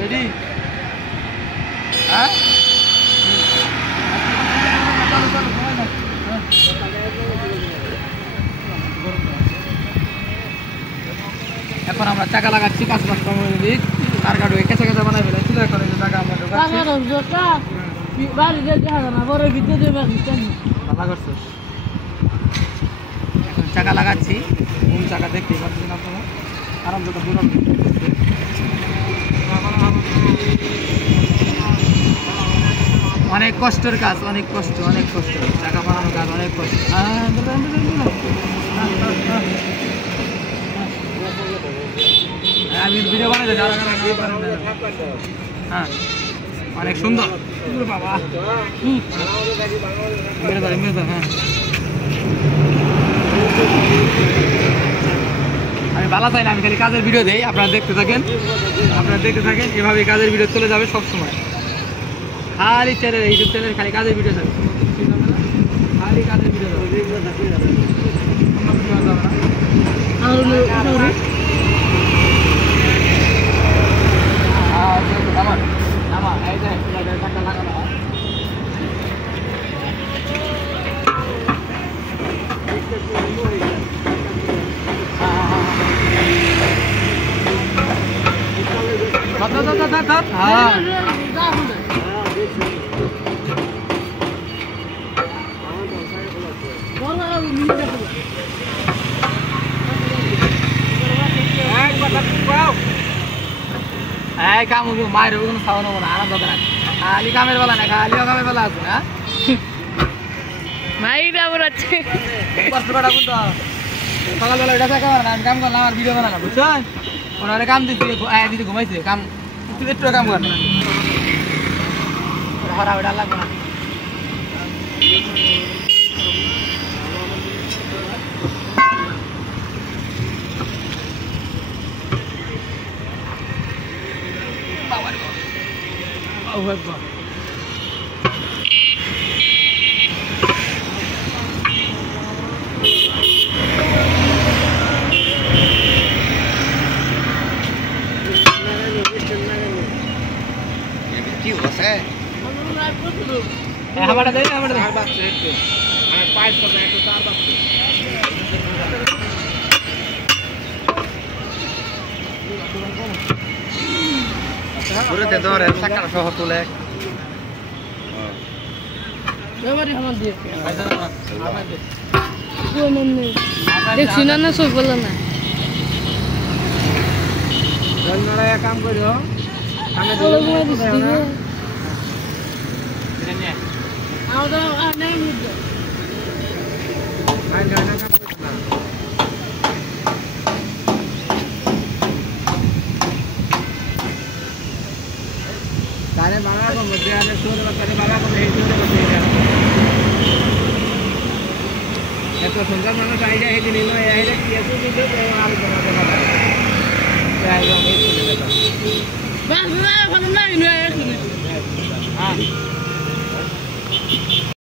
ready হ্যাঁ এখন আমরা চাকা লাগাচ্ছি কাজ বাজ কমপ্লিট তার কাটে কেঁচা কেঁচা বানাই ফেলে চুলা করে চাকা আমরা ঢোকাচ্ছি এখন চাকা লাগাচ্ছি কোন চাকা দেখতে পাচ্ছেন আপনারা আরাম যত দূর অনেক কষ্টের কাজ অনেক কষ্ট চাকা বানানোর কাজ অনেক কষ্ট আমি ভিডিও বানাই হ্যাঁ অনেক সুন্দর বাবা হ্যাঁ আমি ভালো চাই না আমি খালি কাজের ভিডিও দেই আপনারা দেখতে থাকেন এভাবে কাজের ভিডিও চলে যাবে সবসময় খালি চ্যানেল ইউটিউব চ্যানেল খালি কাজের ভিডিও যাবে খালি কাজের ভিডিও কাম মায়ের কোনো খাওয়ানো না আনন্দ করা খালি কামের বেলা না খালিও কামের বেলা আছে না সকালবেলা এটা চাকা না আমি কাম করলাম আর ভিডিও বানালাম বুঝছেন ওনারে কাম দিতে ঘুমাইছে কাম একটু কাম করেন হরা ওটা লাগবে না हमारा दे चार बात से पाइप कर रहे हैं तो चार बात पूरे दे दो रे सकाळ सह तुले एबारे हम दिए कोन नहीं देखছি না না সব বলা না জন্নড়া কাম করিও আমি বলে দিছি आउट नहीं मुद्दा मैं गाना का पूछना तारे बाबा को मुद्दे आने शोर करे बाबा को नहीं शोर करे ये तो सुंदर मानो आइडिया है कि नहीं नो आइडिया किया तो नहीं तो आप बना दे बाबा क्या है वो नहीं सुनेगा बस ना फल नहीं है हां